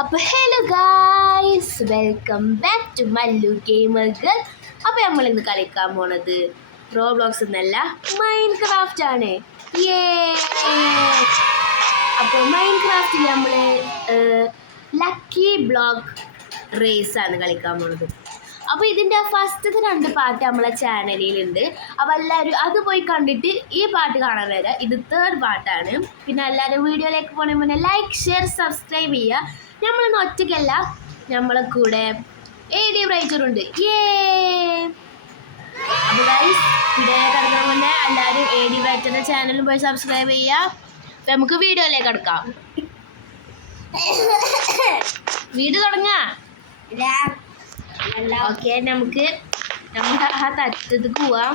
അപ്പോൾ hello guys, welcome back to Mallu gamer girl. അപ്പോൾ നമ്മൾ ഇന്ന് കളിക്കാൻ പോണത് റോബ്ലോക്സ് എന്നല്ല, മൈൻക്രാഫ്റ്റ് ആണ്. അപ്പോൾ മൈൻക്രാഫ്റ്റിൽ നമ്മൾ ലക്കി ബ്ലോക്ക് റേസ് ആണ് കളിക്കാൻ പോണത്. അപ്പോൾ ഇതിൻ്റെ ഫസ്റ്റത്തെ 2 പാർട്ട് നമ്മളെ ചാനലിലുണ്ട്. അപ്പോൾ എല്ലാവരും അത് പോയി കണ്ടിട്ട് ഈ പാട്ട് കാണാൻ വരാം. ഇത് 3rd പാർട്ടാണ്. പിന്നെ എല്ലാവരും വീഡിയോയിലേക്ക് പോകണ മുന്നേ ലൈക്ക്, ഷെയർ, സബ്സ്ക്രൈബ് ചെയ്യുക. നമ്മളിന്ന് ഒറ്റയ്ക്കല്ല, നമ്മളെ കൂടെ AD റൈറ്ററുണ്ട്. അപ്പോൾ ഗൈസ്, വീഡിയോ കിടക്കാൻ മുന്നേ എല്ലാവരും AD റൈറ്ററിൻ്റെ ചാനലും പോയി സബ്സ്ക്രൈബ് ചെയ്യുക. അപ്പോൾ നമുക്ക് വീഡിയോയിലേക്ക് കിടക്കാം. വീഡിയോ തുടങ്ങാം. ഓക്കെ, നമുക്ക് നമ്മുടെ ആ തറ്റത്ത് പോവാം.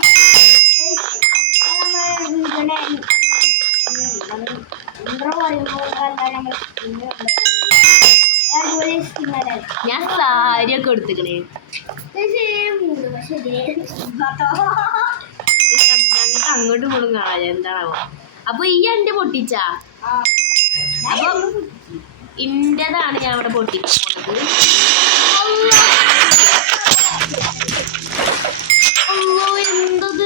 ഞാൻ സാരിയൊക്കെ എടുത്തിക്കണേ. ഞങ്ങൾക്ക് അങ്ങോട്ടും ഇങ്ങോട്ടും കാണാൻ എന്താണാവോ. അപ്പൊ ഈ എന്റെ പൊട്ടിച്ചാ, അപ്പൊ ഇന്റേതാണ് ഞാൻ ഇവിടെ പൊട്ടിച്ചു പോണത്. എന്തത്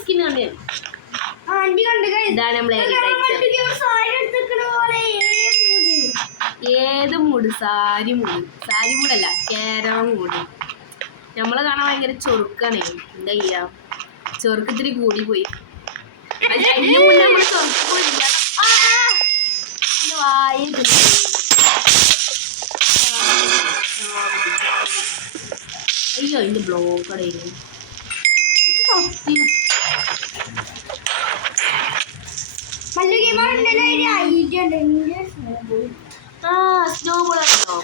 സ്കിൻ കണ്ടു. ഇതാണ് നമ്മളെ ഏത് മൂട്, സാരി മൂടല്ല, കേരളം മൂട്. നമ്മളെ കാണാൻ ഭയങ്കര ചൊറുക്കാണേ. എന്താ ചെയ്യാ, ചൊറുക്ക് ഇത്തിരി കൂടി പോയി. അതിന് മുന്നേ നമ്മൾ ചൊറുക്ക് പോയില്ല. അയ്യോ, അതിന്റെ ബ്ലോക്ക് അടയുന്നു. സ്നോ ബോൾ ആണോ?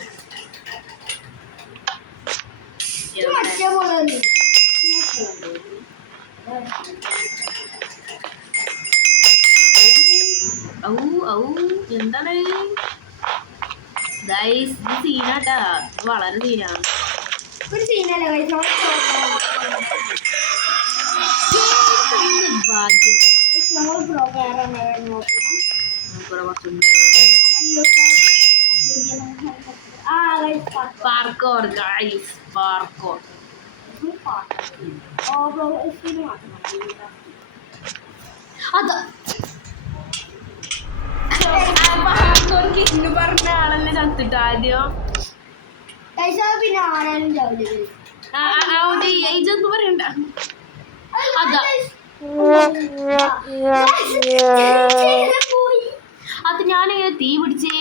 എന്താണ് ഗൈസ്, ഇത് സീനാട്ടാ, വളരെ സീനാണ്. ഭാഗ്യം. Parkour guys, parkour. അതാ ഇന്ന് പറഞ്ഞ ആളല്ലേ ചത്തിട്ട് ആദ്യം. ഇതൊന്നും പറയണ്ട. അതാ അത് ഞാനിങ്ങനെ തീ പിടിച്ചേ.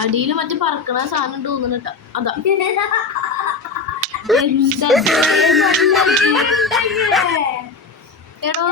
അടിയിൽ മറ്റേ പറക്കണ സാധനം തോന്നുന്നുട്ട. അതാ എടോ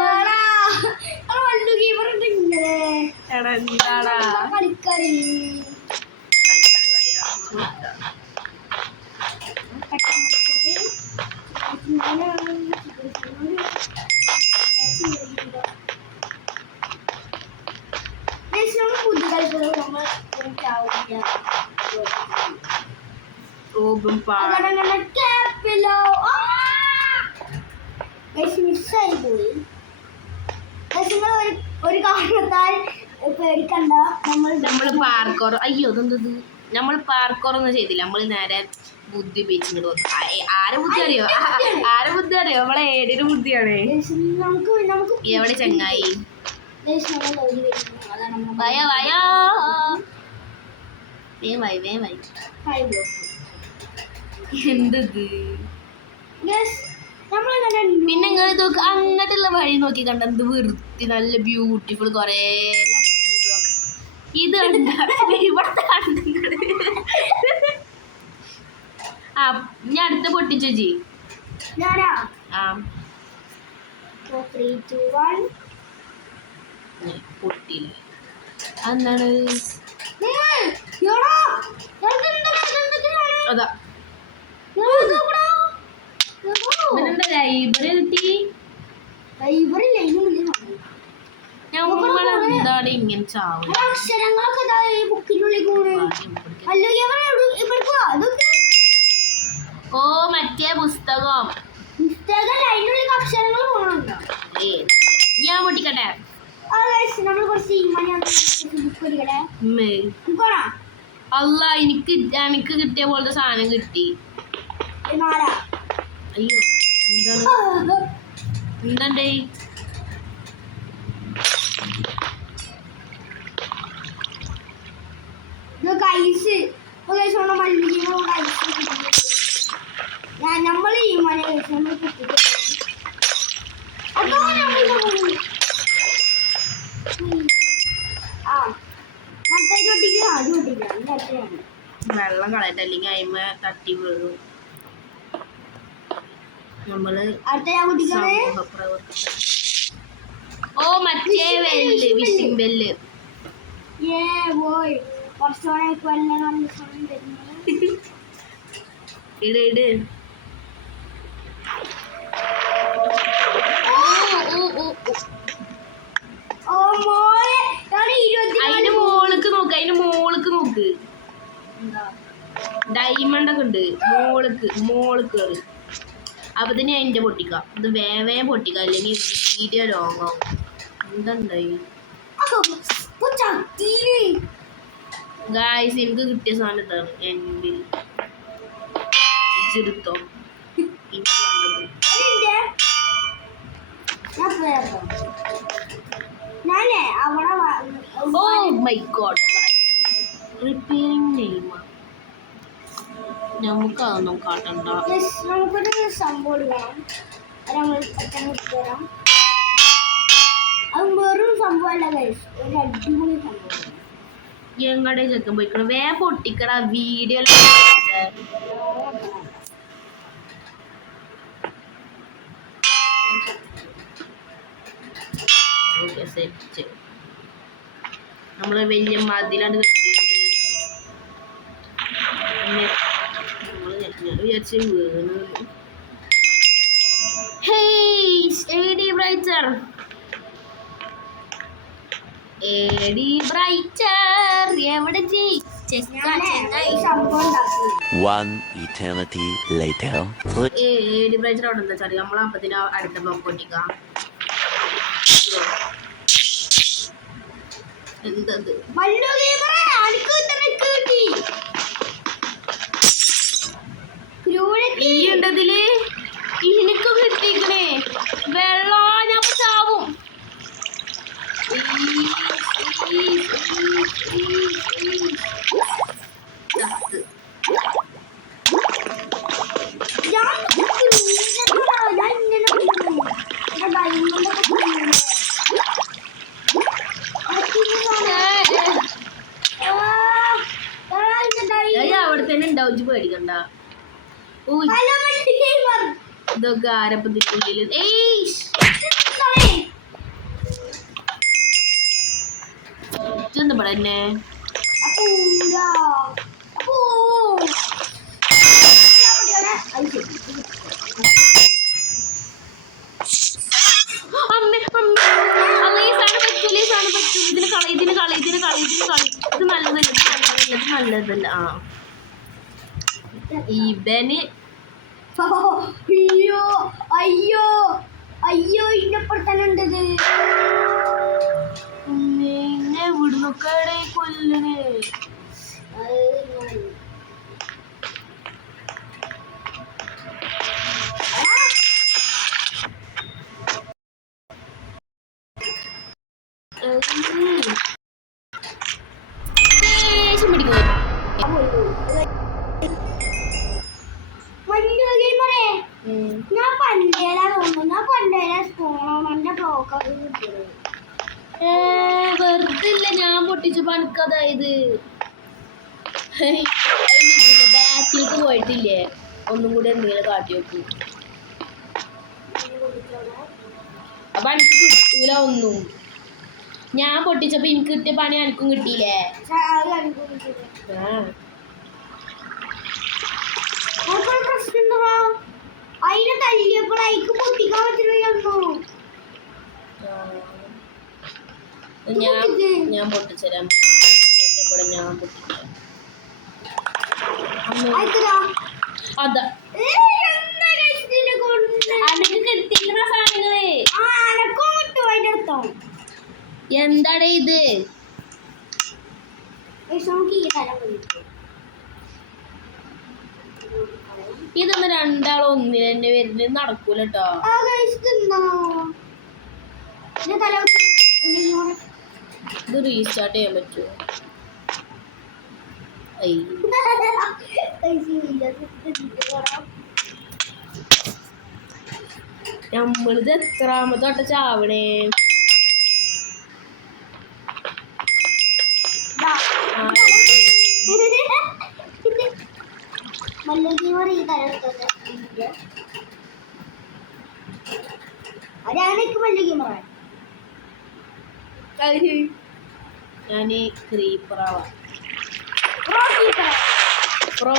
ഒരു കാരണത്താൽ പേടിക്കണ്ട. നമ്മള് പാർക്കോർ, അയ്യോ ഇതെന്തത്, നമ്മൾ പാർക്കോറൊന്നും ചെയ്തില്ല. നമ്മള് നേരെ ബുദ്ധി ഉപയോഗിച്ചിട്ട് വന്നു. ആരെ ബുദ്ധി അറിയോ, നമ്മളെ ഏതൊരു ബുദ്ധിയാണ്. എവിടെ ചങ്ങായി? വയോ വയോ, എന്തത്? പിന്നെ നിങ്ങൾ ഇതൊക്കെ അങ്ങോട്ടുള്ള വഴി നോക്കി കണ്ട എന്ത് വൃത്തി, നല്ല ബ്യൂട്ടിഫുൾ, കൊറേ ഇത് ഇവിടുത്തെ കണ്ടത്. ആ, ഞാൻ അടുത്ത പൊട്ടിച്ചോ ജി. പൊട്ടിയില്ല. എന്താണ് അതാ ലൈബ്രറി കിട്ടി. എന്താണ് ഇങ്ങനെ ചാവുക? മറ്റേ പുസ്തകം അതിനുള്ളിൽ അക്ഷരങ്ങൾ പോകണുണ്ടോ? ഞാൻ പൊട്ടിക്കട്ടെ. നമ്മൾ കുറച്ച് അല്ല എനിക്ക് കിട്ടിയ പോലത്തെ സാധനം കിട്ടി. അയ്യോ എന്താണ്ടേ നമ്മൾ ഈ മല വെള്ളം കളയട്ടെ, അല്ലെങ്കിൽ അയിമ തട്ടി വീഴും. നമ്മള് ഓ മറ്റേ വെല്ല് വിഷിംഗ് ബെല്ല്. ഇട് ഇട്. അതിന് മോൾക്ക് നോക്ക് ഡയമണ്ട് ഒക്കെ ഉണ്ട് മോൾക്ക്. അപ്പൊ തന്നെ അതിന്റെ പൊട്ടിക്കാം. ഇത് വേവേ പൊട്ടിക്കാം, അല്ലെങ്കിൽ വീഡിയോ ലോങ് ആവും. എന്തായി ഗായ്സ്, എനിക്ക് കിട്ടിയ സാധനം ഇതാണ്. എൻ്റെ ചെറുത്തോ എനിക്ക് നമുക്ക് അതൊന്നും കാട്ടണ്ട. നമുക്കൊരു സംഭവം അത് വെറും സംഭവമല്ല, ഒരു അടിപൊളി സംഭവം. എങ്ങടെ ചെക്കൻ പോയിക്കണം, വേ പൊട്ടിക്കട വീഡിയോ. Okay set. നമ്മള് വലിയ മതിലാണ് കെട്ടിയത്. വിചാരിച്ച് വീണ്. എവിടെ One eternity later. ബ്രൈറ്റർ അവിടെ എന്താ വെച്ചാൽ നമ്മൾ അപ്പത്തിന് അടുത്ത ബ്ലോക്ക് പൊട്ടിക്കാം. എന്തത് ഈ ഉണ്ടതില് എനിക്കും കിട്ടിക്കണേ വെള്ളം. ഞാൻ ചാവും. അവിടെ തന്നെ ഉണ്ടാവും, പേടിക്കണ്ട. ഇതൊക്കെ ആരപ്പത്തിനുള്ളിൽ എന്താ ഇവിടെ തന്നെ നല്ലതല്ല. ആ ഇവന് അയ്യോ അയ്യോ അയ്യോ ഇന്നപ്പുറത്തനുണ്ടത്. എന്നെ വിടുന്നൊക്കെ കൊല്ലണേ. ഞാൻ പണ്ടേലാ തോന്നുന്നു. ഞാൻ പണ്ടേലാ സ്പോണോമന്റെ ബ്ലോക്കൊക്കെ കിട്ടിയത്. വെറുതില്ല, ഞാൻ പൊട്ടിച്ചപ്പോ എനിക്കതായത് ബാക്കിലേക്ക് പോയിട്ടില്ലേ. ഒന്നും കൂടി എന്തെങ്കിലും കാട്ടി വെക്കും. അപ്പൊ എനിക്ക് കിട്ടൂല ഒന്നും. ഞാൻ പൊട്ടിച്ചപ്പോ എനിക്ക് കിട്ടിയ പണി എനിക്കും കിട്ടിയില്ലേ. അതിനെ തല്ലിയപ്പോൾ അയക്ക് പൊട്ടിക്കാൻ പറ്റില്ലല്ലോ. ഞാൻ പൊട്ടിച്ചരാം. എന്റെ കൂടെ ഞാൻ പൊട്ടിക്കാം. അതാ അനക്ക് കിട്ടിക്കുന്ന സാധനങ്ങള് അനക്കും കിട്ടും അതിന്റെ അടുത്തോ എന്താണ് ഇത്? നമുക്ക് ഈ തരം വിളിക്കും ഇതൊന്ന് രണ്ടാളും ഒന്നിന് തന്നെ വരുന്നത് നടക്കൂല കേട്ടോ. ഇത് റീസ്റ്റാർട്ട് ചെയ്യാൻ പറ്റുമോ? നമ്മളിത് എത്രാമത്തെ തൊട്ട ചാവണേ? ഞാന് ക്രീപ്പറാവാ. പ്രോ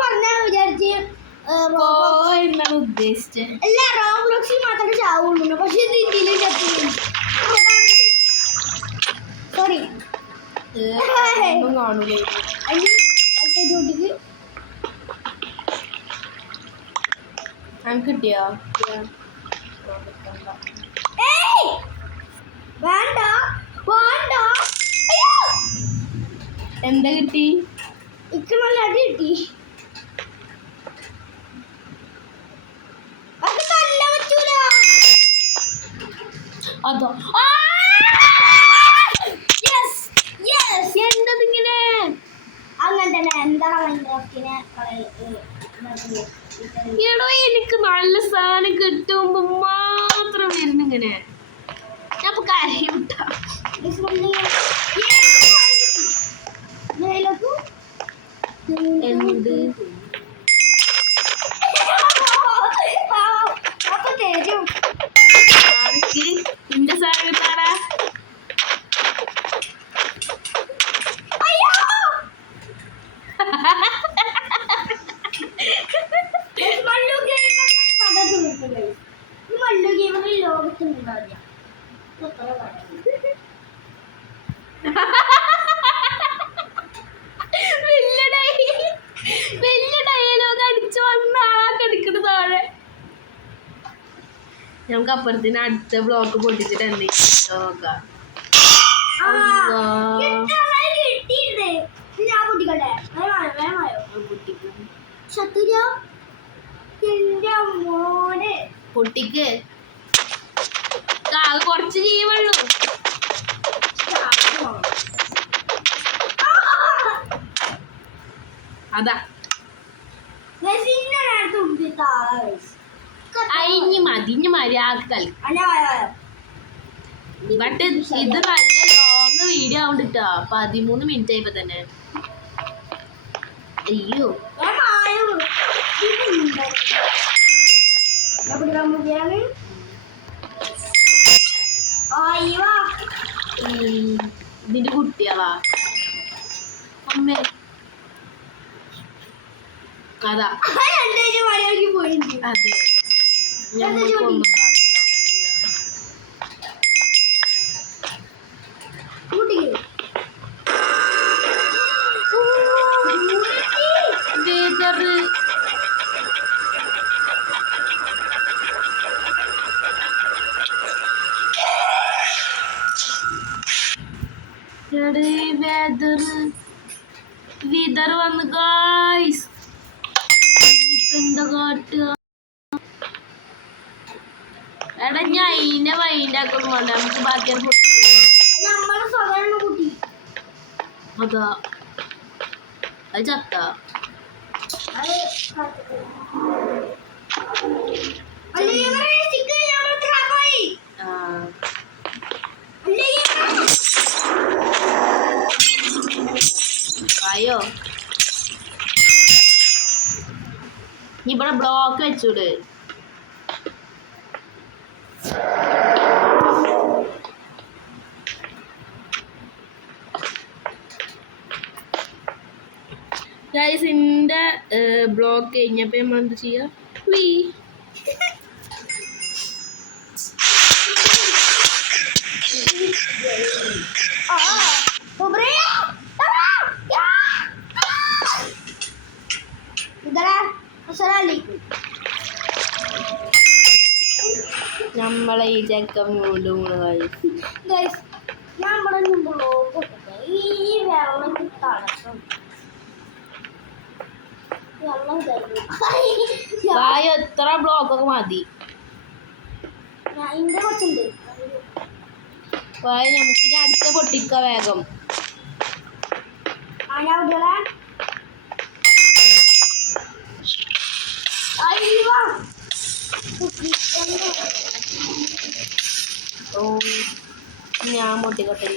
പറഞ്ഞാ വിചാരിച്ച് എന്നാണ് ഉദ്ദേശിച്ചത്. എല്ലാ റോബ്ലോക്സിൽ മാത്രമേ ചാവുള്ളൂ, പക്ഷെ ഇത് ഇതിലും സോറി കാണൂലേ? ചോട്ടിക്ക് കിട്ടിയോ? വേണ്ട വേണ്ട എന്താ കിട്ടി? ഇക്ക് നല്ല അടി കിട്ടി. അത് നല്ല പറ്റൂല. അതോ എന്തതിങ്ങനെ അങ്ങനെ തന്നെ എന്താണ് മൈൻക്രാഫ്റ്റിനെ എടോ എനിക്ക് നല്ല സാധനം കിട്ടുമ്പോ മാത്രം വരുന്നിങ്ങനെ. ഞാൻ ഇപ്പൊ കാര്യം വിട്ടാ എന്ത് അപ്പൊ തരും ആർക്ക് എന്റെ സാധനം കിട്ടാറാ? ലോകത്തുണ്ടാവില്ല. വലിയ ഡയലോഗ് അടിച്ചു വന്ന ആളാക്കെടുക്കണ താഴെ. നമുക്ക് അപ്പുറത്തിന് അടുത്ത ബ്ലോക്ക് പൊട്ടിച്ചിട്ട് എന്തെങ്കിലും നോക്കാം. ഞാൻ പൊട്ടിക്കട്ടെ? ശത്രുജ എന്റെ മോനെ പൊട്ടിക്ക്. ആകെ കുറച്ച് ജീവുള്ളൂ. അതാ അയിഞ്ഞ് മതിഞ്ഞ് മര്യാദ കളി. ബട്ട് ഇത് നല്ല ലോങ് വീഡിയോ ആവണ്ടിട്ടാ. 13 മിനിറ്റ് ആയിപ്പോ തന്നെ. അയ്യോ ഇതിന്റെ കുട്ടികളാ അമ്മേ. അതാ അതെ ഞങ്ങൾക്കൊന്നും വെതറ് വിതർ വന്ന് ഗായ്സ്. എന്താ കാട്ടുക? എടാ ഞാൻ അതിനെ വൈൻഡാക്കൊന്നും വേണ്ട. നമുക്ക് ബാക്കിയാണ് പൊട്ടിക്കുക. അതാ അത് ചത്ത. ആയോ നീ ഇവിടെ ബ്ലോക്ക് വെച്ചൂട്. ഗൈസ് ഇതിൻ്റെ ബ്ലോക്ക് കഴിഞ്ഞപ്പോൾ നമ്മൾ എന്ത് ചെയ്യുക? നമ്മളെ ഈ ചെക്ക വീണ്ടും ഞാൻ ഇവിടെ ഈ വെള്ളം തടസ്സം വെള്ളം തരുന്നു വായ എത്ര ബ്ലോക്കൊക്കെ മതി. ഞാൻ ഇന്റെ കുറച്ചുണ്ട് വായ നമുക്കിനി അടുത്ത പൊട്ടിക്ക വേഗം. ആണാവുകളെ അയ്യോ ഓ ഞാൻ പൊട്ടിക്കട്ടെ.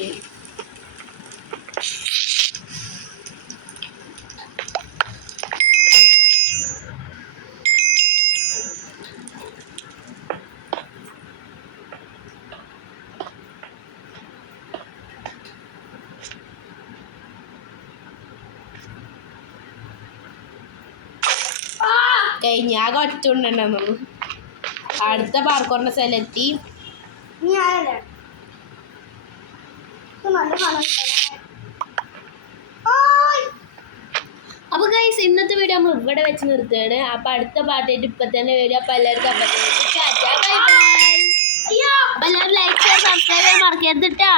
കഴിഞ്ഞ ആ കൊച്ചുണ്ടെന്നു. അടുത്ത പാർക്കോറിന്റെ സ്ഥലത്തി. നീ ആരല്ലേ നല്ല കാണാൻ അപ്പൊ ഗൈസ് ഇന്നത്തെ വീഡിയോ നമ്മൾ ഇവിടെ വെച്ച് നിർത്തുകയാണ്. അപ്പൊ അടുത്ത പാട്ടായിട്ട് ഇപ്പൊ തന്നെ വരും. അപ്പൊ എല്ലാവർക്കും ബൈ ബൈ. അപ്പൊ എല്ലാവരും ലൈക്ക് ഷെയർ സബ്സ്ക്രൈബ് ചെയ്യാൻ മറക്കരുത് ട്ടാ.